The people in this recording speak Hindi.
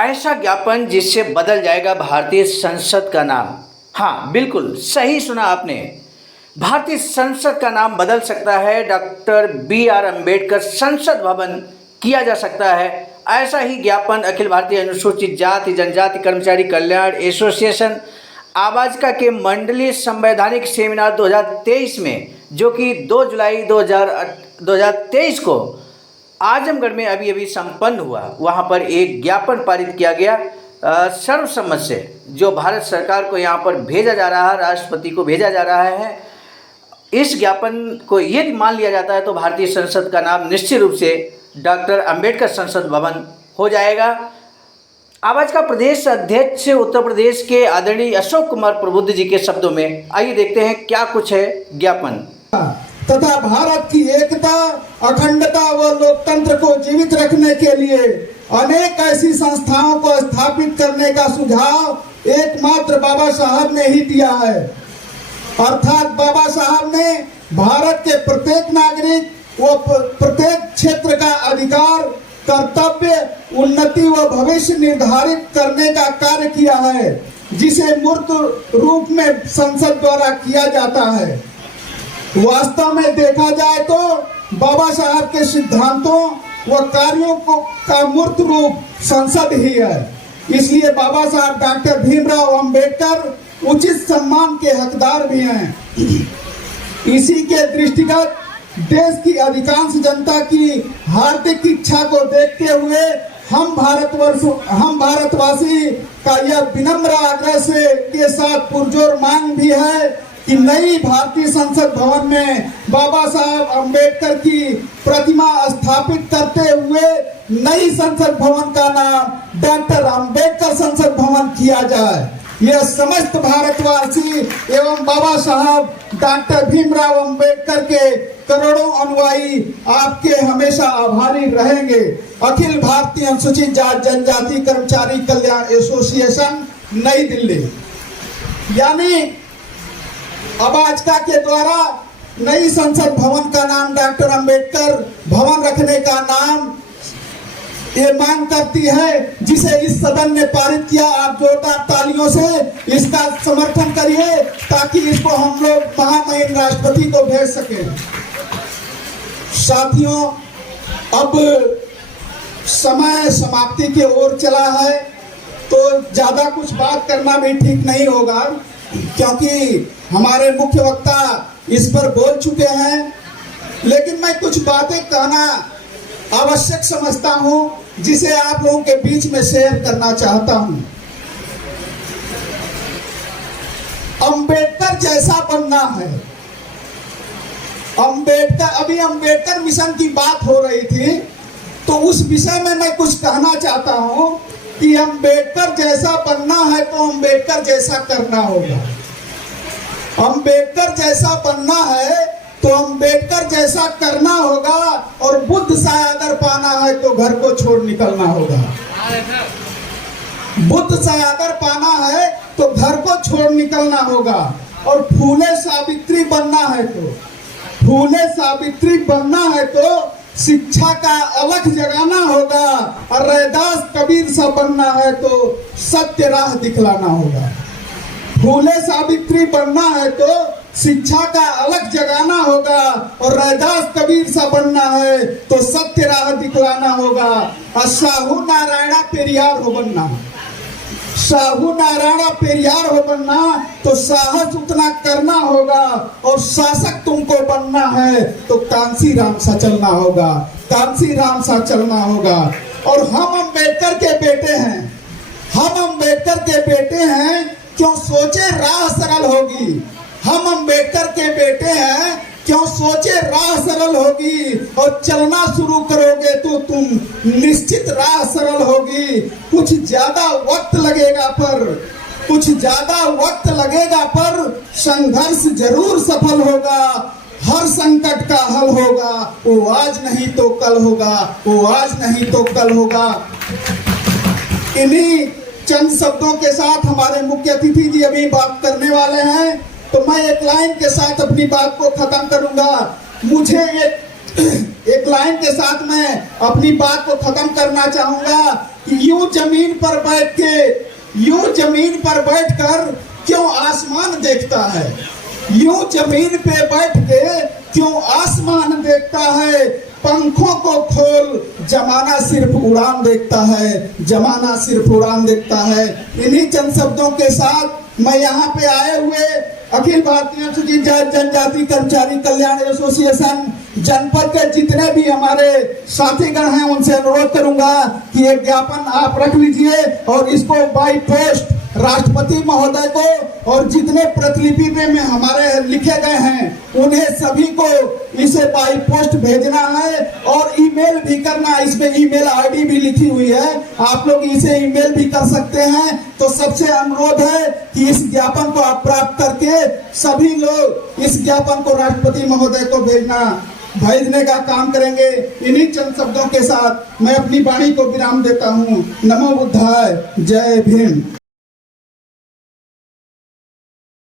ऐसा ज्ञापन जिससे बदल जाएगा भारतीय संसद का नाम। हाँ, बिल्कुल सही सुना आपने। भारतीय संसद का नाम बदल सकता है, डॉक्टर BR अम्बेडकर संसद भवन किया जा सकता है। ऐसा ही ज्ञापन अखिल भारतीय अनुसूचित जाति जनजाति कर्मचारी कल्याण एसोसिएशन आवाजका के मंडलीय संवैधानिक सेमिनार 2023 में, जो कि 2 जुलाई 2023 को आजमगढ़ में अभी संपन्न हुआ, वहाँ पर एक ज्ञापन पारित किया गया सर्वसम्मत से, जो भारत सरकार को यहाँ पर भेजा जा रहा है, राष्ट्रपति को भेजा जा रहा है। इस ज्ञापन को यदि मान लिया जाता है तो भारतीय संसद का नाम निश्चित रूप से डॉक्टर अम्बेडकर संसद भवन हो जाएगा। आवाज का प्रदेश अध्यक्ष उत्तर प्रदेश के आदरणीय अशोक कुमार प्रबुद्ध जी के शब्दों में, आइए देखते हैं क्या कुछ है ज्ञापन। तथा भारत की एकता, अखंडता व लोकतंत्र को जीवित रखने के लिए अनेक ऐसी संस्थाओं को स्थापित करने का सुझाव एकमात्र बाबा साहब ने ही दिया है। अर्थात बाबा साहब ने भारत के प्रत्येक नागरिक व प्रत्येक क्षेत्र का अधिकार, कर्तव्य, उन्नति व भविष्य निर्धारित करने का कार्य किया है, जिसे मूर्त रूप में संसद द्वारा किया जाता है। वास्तव में देखा जाए तो बाबा साहब के सिद्धांतों व कार्यों का मूर्त रूप संसद ही है। इसलिए बाबा साहब डॉक्टर भीमराव अंबेडकर उचित सम्मान के हकदार भी हैं। इसी के दृष्टिगत देश की अधिकांश जनता की हार्दिक इच्छा को देखते हुए हम भारतवासी का यह विनम्र आग्रह के साथ पुरजोर मांग भी है कि नई भारतीय संसद भवन में बाबा साहब अम्बेडकर की प्रतिमा स्थापित करते हुए नई संसद भवन का नाम डॉक्टर अम्बेडकर संसद भवन किया जाए। यह समस्त भारतवासी एवं बाबा साहब डॉक्टर भीमराव अम्बेडकर के करोड़ों अनुयायी आपके हमेशा आभारी रहेंगे। अखिल भारतीय अनुसूचित जाति जनजाति कर्मचारी कल्याण एसोसिएशन नई दिल्ली, यानी आवाजका के द्वारा नई संसद भवन का नाम डॉक्टर अम्बेडकर भवन रखने का नाम ये मांग करती है, जिसे इस सदन ने पारित किया। आप जोरदार तालियों से इसका समर्थन करिए ताकि इसको हम लोग महामहिम राष्ट्रपति को भेज सके। साथियों, अब समय समाप्ति की ओर चला है, तो ज्यादा कुछ बात करना भी ठीक नहीं होगा, क्योंकि हमारे मुख्य वक्ता इस पर बोल चुके हैं। लेकिन मैं कुछ बातें कहना आवश्यक समझता हूं, जिसे आप लोगों के बीच में शेयर करना चाहता हूं। अंबेडकर जैसा बनना है। अभी अंबेडकर मिशन की बात हो रही थी, तो उस विषय में मैं कुछ कहना चाहता हूं कि अंबेडकर जैसा बनना है तो अंबेडकर जैसा करना होगा। अंबेडकर जैसा बनना है तो अंबेडकर जैसा करना होगा, और बुद्ध सा आदर पाना है तो घर को छोड़ निकलना होगा। बुद्ध सा आदर पाना है तो घर को छोड़ निकलना होगा। और फूले सावित्री बनना है तो शिक्षा का अलख जगाना होगा। और रैदास कबीर सा बनना है तो सत्य राह दिखलाना होगा। फूले सावित्री बनना है तो शिक्षा का अलग जगाना होगा, और रैदास कबीर सा बनना है तो सत्य राह दिखलाना होगा। और साहू नारायणा पेरियार हो बनना, साहू नारायणा पेरियार हो बनना तो साहस उतना करना होगा। और शासक तुमको बनना है तो कांसी राम सा चलना होगा, कांसी राम सा चलना होगा। और हम अम्बेडकर के बेटे हैं, हम अम्बेडकर के बेटे हैं, क्यों सोचे राह सरल होगी। हम अम्बेडकर के बेटे हैं, क्यों सोचे राह सरल होगी। और चलना शुरू करोगे तो तुम निश्चित राह सरल होगी। कुछ ज्यादा वक्त लगेगा पर संघर्ष जरूर सफल होगा। हर संकट का हल होगा, वो आज नहीं तो कल होगा, वो आज नहीं तो कल होगा। इन्हीं चंद शब्दों के साथ हमारे मुख्य अतिथि जी अभी बात करने वाले हैं, तो मैं एक लाइन के साथ अपनी बात को खत्म करूंगा। मुझे एक लाइन के साथ मैं अपनी बात को खत्म करना चाहूंगा कि यूं जमीन पर बैठकर क्यों आसमान देखता है, यूं जमीन पे बैठ के क्यों आसमान देखता है, पंखों को खोल जमाना सिर्फ उड़ान देखता है, जमाना सिर्फ उड़ान देखता है। इन्हीं चंद शब्दों के साथ मैं यहाँ पे आए हुए अखिल भारतीय अनुसूचित जाति जनजाति कर्मचारी कल्याण एसोसिएशन जनपद के जितने भी हमारे साथीगण हैं उनसे अनुरोध करूंगा कि एक ज्ञापन आप रख लीजिए और इसको बाई पोस्ट राष्ट्रपति महोदय को और जितने प्रतिलिपि में हमारे लिखे गए हैं उन्हें सभी को इसे बाई पोस्ट भेजना है और ईमेल भी करना। इसमें ईमेल आईडी भी लिखी हुई है, आप लोग इसे ईमेल भी कर सकते हैं। तो सबसे अनुरोध है कि इस ज्ञापन को आप प्राप्त करके सभी लोग इस ज्ञापन को राष्ट्रपति महोदय को भेजने का काम करेंगे। इन्हीं चंद शब्दों के साथ मैं अपनी वाणी को विराम देता हूँ। नमो बुद्धाय, जय भीम।